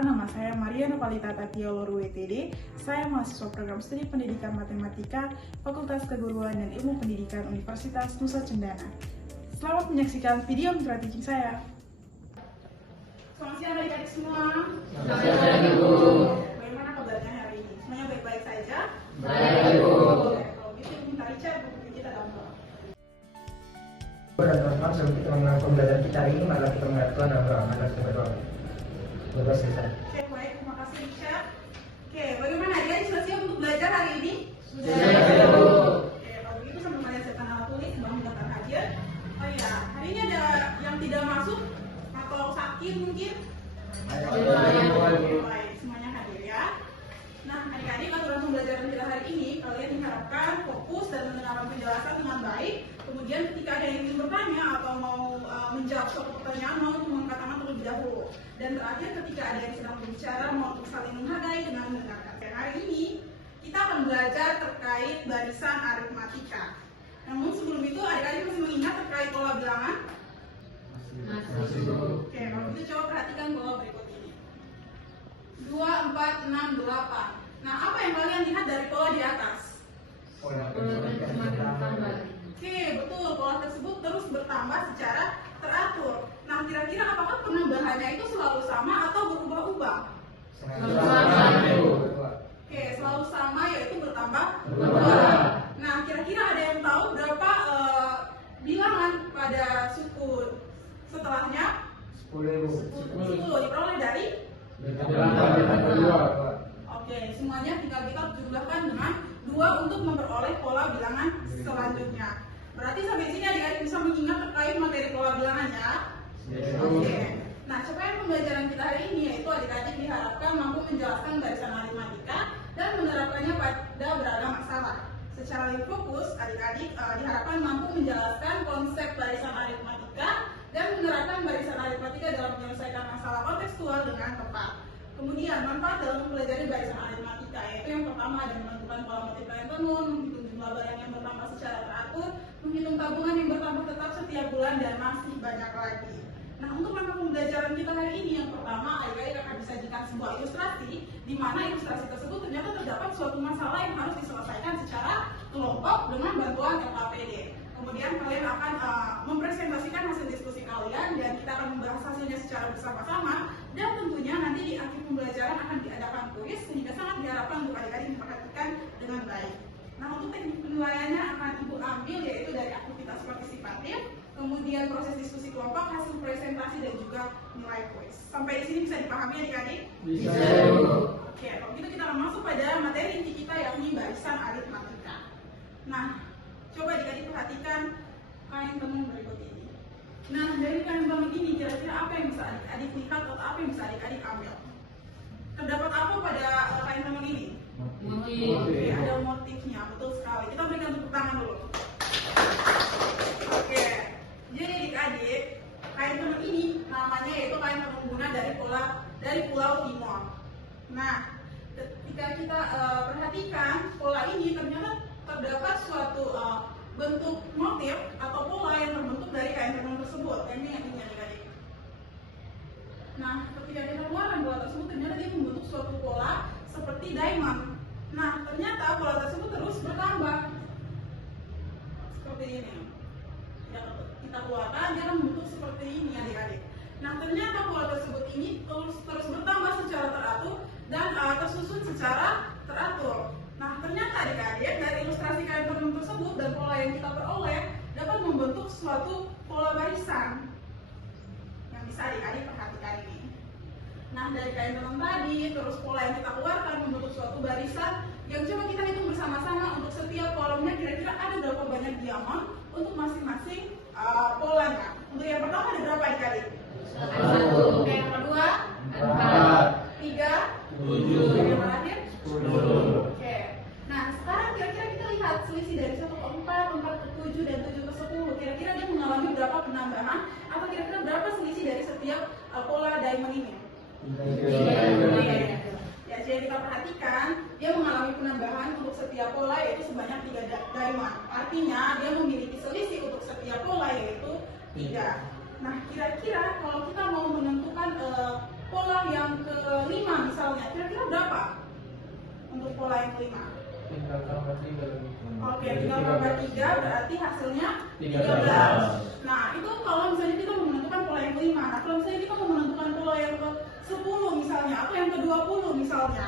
Perkenalkan, nama saya Maria Nopalita Tatiolor WTD. Saya mahasiswa program studi pendidikan matematika, Fakultas Keguruan dan Ilmu Pendidikan Universitas Nusa Cendana. Selamat menyaksikan video mitra teaching saya. Selamat siang adik-adik semua. Selamat siang, Ibu. Bagaimana kabarnya hari ini? Semuanya baik-baik saja? Baik, Ibu. Kalau gitu, minta Richard buku kita dalam doa. Dan teman-teman, sebelum kita mengenal pembelajaran kita hari ini, mari kita menghadap Tuhan dalam doa. Mari kita berdoa. Berdoa selesai. Oke, baik. Terima kasih, Richard. Oke, bagaimana adik-adik sudah siap untuk belajar hari ini? Sudah, Ibu. Oke, kalau begitu sambil melihat saya tanda tulis sebelum mendaftar hadir. Oh iya, hari ini ada yang tidak masuk atau sakit mungkin? Oke, baik. Semuanya hadir ya. Nah, adik-adik, aturan pembelajaran kita hari ini, kalian diharapkan fokus dan mendengarkan penjelasan dengan baik. Kemudian ketika ada yang ingin bertanya atau mau menjawab suatu pertanyaan, mau mengangkat tangan terlebih dahulu. Dan terakhir, ketika ada yang sedang berbicara, mau saling menghargai dengan mendengarkan. Dan hari ini kita akan belajar terkait barisan aritmatika. Namun sebelum itu, adik-adik masih mengingat terkait pola bilangan? Masih, Ibu. Oke, kalau gitu coba perhatikan pola berikut ini. 2, 4, 6, 8. Nah, apa yang kalian lihat dari pola di atas? Oke, betul. Pola tersebut terus bertambah secara teratur. Nah, kira-kira apakah penambahannya itu selalu sama atau berubah-ubah? Sama, Ibu. Oke, selalu sama, yaitu bertambah Berubah. Nah, kira-kira ada yang tahu berapa bilangan pada suku setelahnya? 10 diperoleh dari? Oke, semuanya tinggal kita jumlahkan dengan 2 untuk memperoleh pola bilangan selanjutnya. Berarti sampai sini adik-adik bisa mengingat terkait materi pola bilangannya. Oke. Nah, capaian pembelajaran kita hari ini yaitu adik-adik diharapkan mampu menjelaskan barisan aritmatika dan menerapkannya pada beragam masalah. Secara lebih fokus, adik-adik diharapkan mampu menjelaskan konsep barisan aritmatika dan menerapkan barisan aritmatika dalam menyelesaikan masalah kontekstual dengan tepat. Kemudian, manfaat dalam mempelajari barisan aritmatika yaitu yang pertama ada menentukan pola multiplier tenun, menghitung jumlah barang yang bertambah secara teratur, menghitung tabungan yang bertambah tetap setiap bulan, dan masih banyak lagi. Nah, untuk langkah pembelajaran kita hari ini, yang pertama, adik-adik akan disajikan sebuah ilustrasi, di mana ilustrasi tersebut ternyata terdapat suatu masalah yang harus diselesaikan secara kelompok dengan bantuan LKPD. Kemudian kalian akan mempresentasikan hasil diskusi kalian dan kita akan membahas hasilnya secara bersama-sama. Dan tentunya nanti di akhir pembelajaran akan diadakan kuis sehingga sangat diharapkan untuk adik-adik memperhatikan dengan baik. Nah, untuk teknik penilaiannya akan Ibu ambil yaitu dari aktivitas partisipatif, kemudian proses diskusi kelompok, hasil presentasi, dan juga nilai kuis. Sampai di sini bisa dipahami adik-adik? Bisa, Ibu. Oke, kalau gitu kita akan masuk pada materi inti kita yakni barisan aritmatika. Nah, coba adik-adik perhatikan kain tenun berikut ini. Nah, dari kain tenun ini kira-kira apa yang bisa adik-adik lihat atau apa yang bisa adik-adik ambil? Terdapat apa pada kain tenun ini? Oke, ada motifnya, betul sekali. Kita berikan tepuk tangan dulu. Oke, jadi adik-adik, kain tenun ini namanya yaitu kain tenun guna dari Pulau Timor. Nah, ketika kita perhatikan pola ini ternyata terdapat suatu bentuk motif atau pola yang terbentuk dari kain tenun tersebut. Ini adik-adik. Nah, ketika kita keluarkan pola tersebut ternyata dia membentuk suatu pola seperti diamond. Nah, ternyata pola tersebut terus bertambah seperti ini. Kita keluarkan dia akan membentuk seperti ini adik-adik. Nah, ternyata pola tersebut ini terus bertambah secara teratur dan tersusun secara teratur. Nah, ternyata adik-adik dari ilustrasi kain tenun tersebut dan pola yang kita peroleh dapat membentuk suatu pola barisan yang bisa adik-adik perhatikan ini. Nah, dari kain tenun tadi, terus pola yang kita keluarkan membentuk suatu barisan yang coba kita hitung bersama-sama untuk setiap kolomnya kira-kira ada berapa banyak diamond untuk masing-masing polanya. Untuk yang pertama ada berapa adik-adik? 1. Oke, yang kedua? 4. 3. 7. Yang terakhir? 10. Oke. Nah, sekarang kira-kira kita lihat selisih dari 1 ke 4, 4 ke 7, dan 7 ke 10. Kira-kira dia mengalami berapa penambahan atau kira-kira berapa selisih dari setiap pola diamond ini? 3. Ya, jadi kita perhatikan dia mengalami penambahan untuk setiap pola yaitu sebanyak 3 diamond. Artinya dia memiliki selisih untuk setiap pola yaitu 3. Nah, kira-kira kalau kita mau menentukan pola yang kelima misalnya, kira-kira berapa untuk pola yang kelima? 3 tambah 3 lebih. Oke, 3 tambah 3 berarti hasilnya 13. Nah, itu kalau misalnya kita mau menentukan pola yang kelima. Nah, kalau misalnya kita mau menentukan pola yang ke-10 misalnya, atau yang ke-20 misalnya,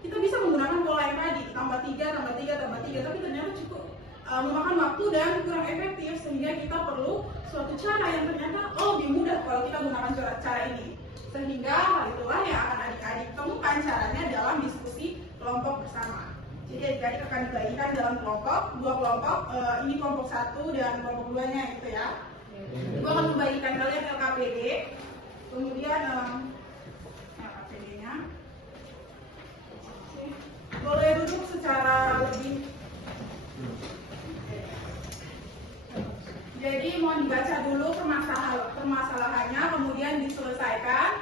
kita bisa menggunakan pola yang tadi, tambah 3, tambah 3, tambah 3, tapi ternyata cukup memakan waktu dan kurang efektif, sehingga kita perlu suatu cara yang ternyata lebih mudah kalau kita gunakan cara ini. Sehingga hal itulah yang akan adik-adik temukan caranya dalam diskusi kelompok bersama. Jadi adik-adik akan dibagikan dalam kelompok, 2 kelompok, ini kelompok 1 dan kelompok 2-nya gitu ya. Gue akan membagikan kalian LKPD, kemudian LKPD-nya. Boleh duduk secara lebih. Jadi mohon dibaca dulu permasalahannya, kemudian diselesaikan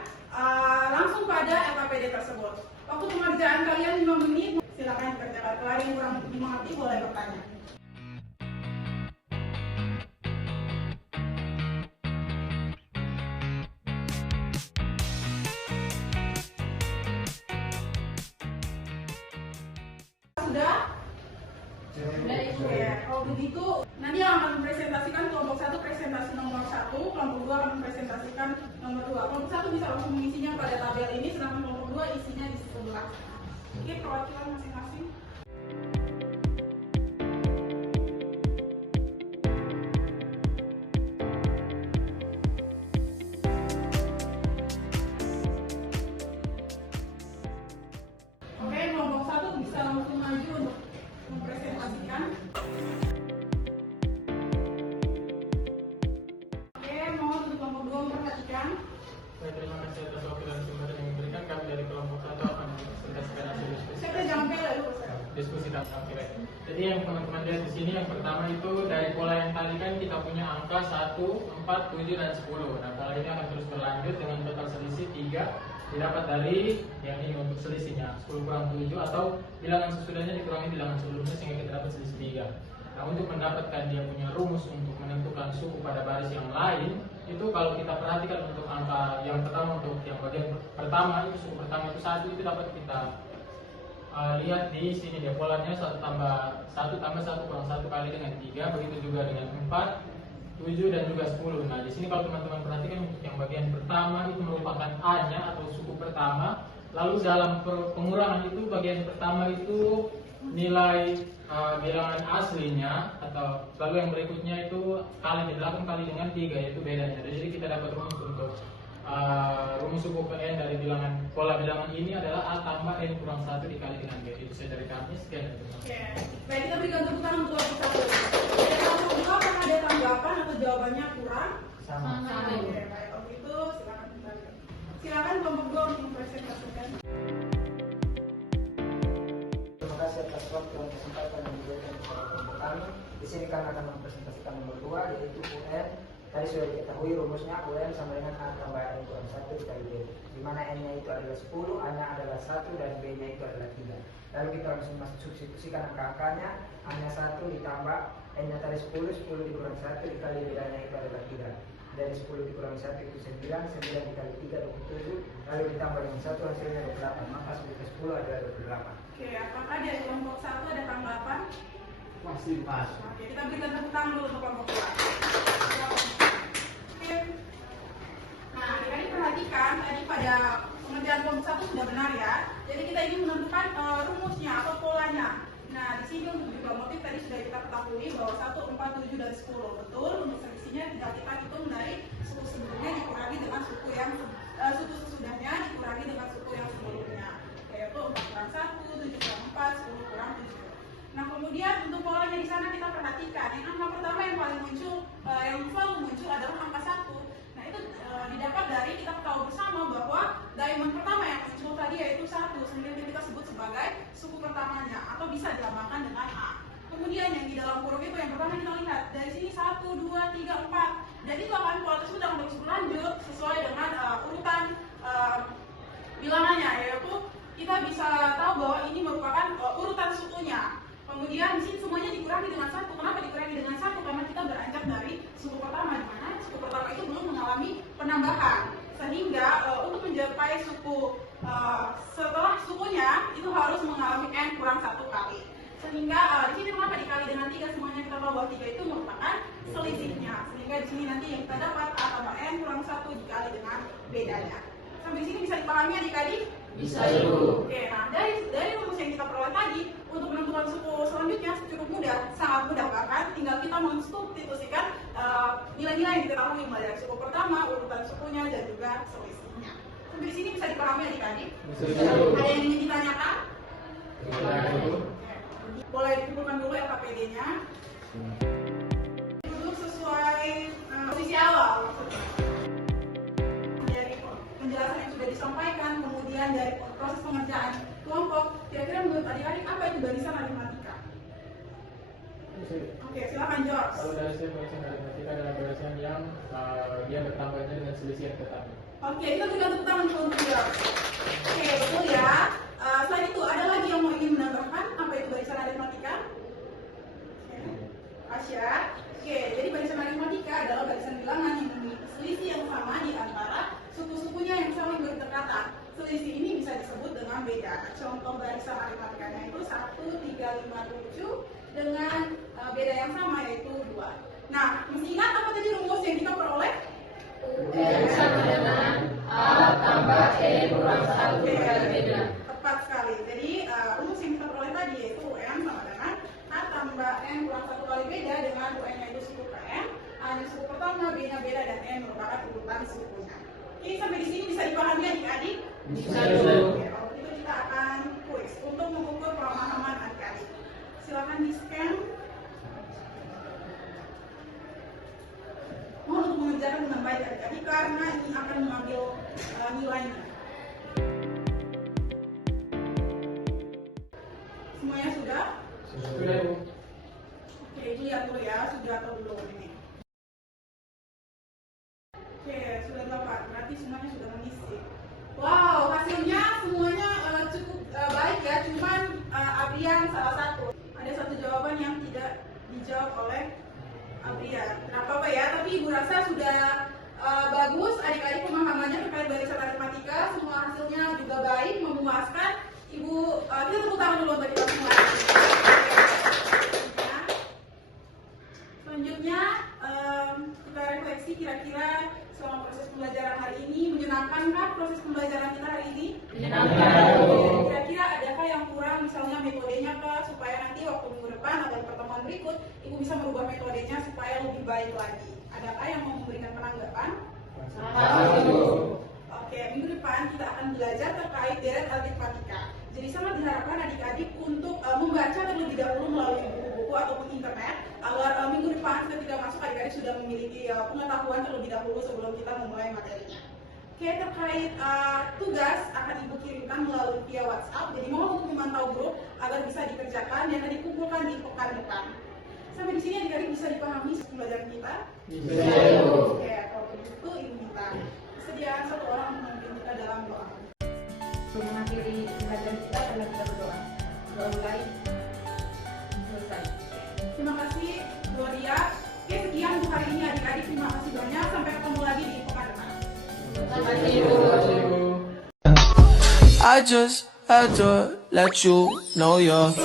langsung pada LKPD tersebut. Waktu pengerjaan kalian 5 menit, silakan dikerjakan. Kalau ada yang kurang dimengerti boleh bertanya. Sudah? Oke, kalau begitu nanti yang akan mempresentasikan kelompok 1 presentasi nomor 1, kelompok 2 akan mempresentasikan nomor 2. Kelompok 1 bisa langsung mengisinya pada tabel ini, sedangkan kelompok 2 isinya di sebelah. Oke, perwakilan masing-masing. Oke, kelompok 1 bisa langsung maju untuk mempresentasikan. Oke, mohon untuk kelompok 2 memperhatikan. Baik, terima kasih atas waktu dan kesempatan yang diberikan. Kami dari kelompok 1 akan mempresentasikan hasil diskusi. Saya jangan bela dulu, Ustaz. Diskusi tentang kira. Jadi yang teman-teman lihat di sini, yang pertama itu dari pola yang tadi kan kita punya angka 1, 4, 7, dan 10. Nah, pola ini akan terus berlanjut dengan total selisih 3 didapat dari yang ini untuk selisihnya 10 kurang 7, atau bilangan sesudahnya dikurangi bilangan sebelumnya sehingga kita dapat selisih 3. Nah, untuk mendapatkan dia punya rumus untuk menentukan suku pada baris yang lain, itu kalau kita perhatikan untuk angka yang pertama, untuk yang bagian pertama itu suku pertama itu 1, itu dapat kita lihat di sini dia polanya 1 tambah 1 kurang 1 kali dengan 3, begitu juga dengan 4, 7 dan juga 10. Nah, di sini kalau teman-teman perhatikan untuk yang bagian pertama itu merupakan A-nya atau suku pertama. Lalu dalam pengurangan itu bagian pertama itu nilai bilangan aslinya, atau lalu yang berikutnya itu kali 8 kali dengan 3, yaitu bedanya. Jadi kita dapat rumus untuk rumus suku ke N dari bilangan pola bilangan ini adalah A tambah N kurang 1 dikali dengan B. Itu saya dari kami, sekian. Oke, baik, kita berikan tepuk tangan untuk kelompok 1. Dari kelompok 2 apakah ada tanggapan atau jawabannya kurang? Sama. Oke, baik, kalau gitu silakan kembali. Silakan kelompok 2 untuk mempresentasikan. Terima kasih atas waktu dan kesempatan yang diberikan kepada kelompok kami. Di sini kami akan mempresentasikan nomor 2, yaitu UN. Tadi sudah diketahui rumusnya, UN sama dengan A tambah N kurang 1 dikali B, di mana N-nya itu adalah 10, A-nya adalah 1, dan B-nya itu adalah 3. Lalu kita langsung substitusikan angka-angkanya. A-nya 1 ditambah N-nya tadi 10, 10 dikurang 1 dikali B-nya itu adalah 3. Dari 10 dikurangi 1 itu 9, 9 dikali 3 27, lalu ditambah dengan 1 hasilnya 28, maka 10 ke 10 adalah 28. Oke, apakah dari kelompok 1 ada tanggapan? Masih pas. Oke, kita berikan tepuk tangan dulu untuk kelompok 2. Oke. Nah, adik-adik perhatikan tadi pada pengerjaan kelompok 1 sudah benar ya. Jadi kita ingin menentukan rumusnya atau polanya. Nah, di sini untuk juga motif tadi sudah kita ketahui bahwa 1, 4, 7, dan 10. Betul, untuk selisihnya tinggal kita hitung dari suku sebelumnya dikurangi dengan suku yang suku sesudahnya dikurangi dengan suku yang sebelumnya. Yaitu 4 kurang 1, 7 kurang 4, 10 kurang 7. Nah, kemudian untuk polanya di sana kita perhatikan. Yang angka pertama yang paling muncul, yang selalu muncul adalah angka 1. Nah, itu didapat dari kita ketahui bersama bahwa diamond pertama yang muncul tadi yaitu 1, sehingga kita sebut sebagai suku pertamanya atau bisa dilambangkan dengan A. Kemudian yang di dalam kurung itu yang pertama kita lihat dari sini 1, 2, 3, 4. Jadi itu akan pola tersebut akan terus berlanjut sesuai dengan urutan bilangannya, yaitu kita bisa tahu bahwa ini merupakan urutan sukunya. Kemudian di sini semuanya dikurangi dengan 1. Kenapa dikurangi dengan 1? Karena kita beranjak dari suku pertama, di mana suku pertama itu belum mengalami penambahan. sehingga untuk mencapai suku setelah sukunya itu harus mengalami n kurang 1 kali. Sehingga di sini mengapa dikali dengan 3, semuanya kita tahu bahwa 3 itu merupakan selisihnya. Sehingga di sini nanti yang kita dapat a tambah n kurang 1 dikali dengan bedanya. Sampai di sini bisa dipahami adik-adik? Bisa, Ibu. Oke, nah dari rumus yang kita peroleh tadi untuk menentukan suku selanjutnya cukup mudah, sangat mudah bahkan tinggal kita mensubstitusikan nilai-nilai yang diketahui mulai dari suku pertama, urutan sukunya dan juga selisihnya. Sampai di sini bisa dipahami adik-adik? Ada yang ingin ditanyakan? Boleh dikumpulkan dulu LKPD-nya. Duduk sesuai posisi awal. Dari penjelasan yang sudah disampaikan, kemudian dari proses pengerjaan kelompok, kira-kira menurut adik-adik apa itu barisan aritmatika? Oke, silakan George. Kalau dari saya barisan aritmatika adalah barisan yang dia bertambahnya dengan selisih yang tetap. Oke, kita berikan tepuk tangan untuk George. Oke, betul ya. Selain itu, ada lagi yang mau ingin menambahkan apa itu barisan aritmatika? Asya. Oke, jadi barisan aritmatika adalah barisan bilangan yang memiliki selisih yang sama di antara suku-sukunya yang saling berdekatan. Selisih ini bisa disebut dengan beda. Contoh barisan aritmatikanya itu 1, 3, 5, 7 dengan beda yang sama yaitu 2. Nah, mesti ingat apa tadi rumus yang kita peroleh? N sama dengan A tambah E kurang 1 kali beda. Tepat sekali. Jadi rumus yang kita peroleh tadi yaitu N sama dengan A tambah N kurang 1 kali beda dengan UN-nya itu suku KN, A-nya suku pertama, B-nya beda, dan N merupakan urutan sukunya. Oke, sampai di sini bisa dipahami adik-adik? Bisa, Oke, kalau begitu kita akan kuis untuk mengukur pemahaman adik-adik. Silakan di-scan. Mohon untuk mengerjakan dengan baik adik-adik karena ini akan mengambil nilainya. Semuanya sudah? Sudah, Bu. Oke, lihat dulu ya, sudah atau belum ini. Oke, sudah dapat. Berarti semuanya sudah mengisi. Wow, hasilnya semuanya cukup baik ya. Cuman Abrian salah satu. Ada satu jawaban yang tidak dijawab oleh Abrian. Nah, apa ya? Tapi Ibu rasa sudah bagus. Adik-adik pemahamannya terkait barisan aritmatika. Semua hasilnya juga baik, memuaskan. Ibu, kita tepuk tangan dulu untuk kita semua. Selanjutnya kita refleksi kira-kira selama proses pembelajaran hari ini menyenangkankah proses pembelajaran kita hari ini? Menyenangkan. Kira-kira adakah yang kurang misalnya metodenya kah supaya nanti waktu minggu depan atau di pertemuan berikut Ibu bisa merubah metodenya supaya lebih baik lagi? Adakah yang mau memberikan penanggapan? Oke, minggu depan kita akan belajar terkait deret aritmatika. Jadi sangat diharapkan adik-adik untuk membaca terlebih dahulu melalui buku-buku ataupun internet agar minggu depan ketika masuk adik-adik sudah memiliki pengetahuan terlebih dahulu sebelum kita memulai materinya. Oke, terkait tugas akan Ibu kirimkan melalui via WhatsApp. Jadi mohon untuk memantau grup agar bisa dikerjakan dan dikumpulkan di pekan depan. Sampai di sini adik-adik bisa dipahami pembelajaran kita? Bisa. Oke, kalau begitu Ibu minta kesediaan satu orang untuk memimpin kita dalam doa. Untuk mengakhiri pembelajaran kita adalah kita berdoa. Doa mulai selesai. Terima kasih Gloria. Oke, sekian untuk hari ini adik-adik. Terima kasih banyak. Sampai ketemu lagi di pekan depan. Terima kasih, Ibu. Terima kasih, Bu. I just had to let you know you're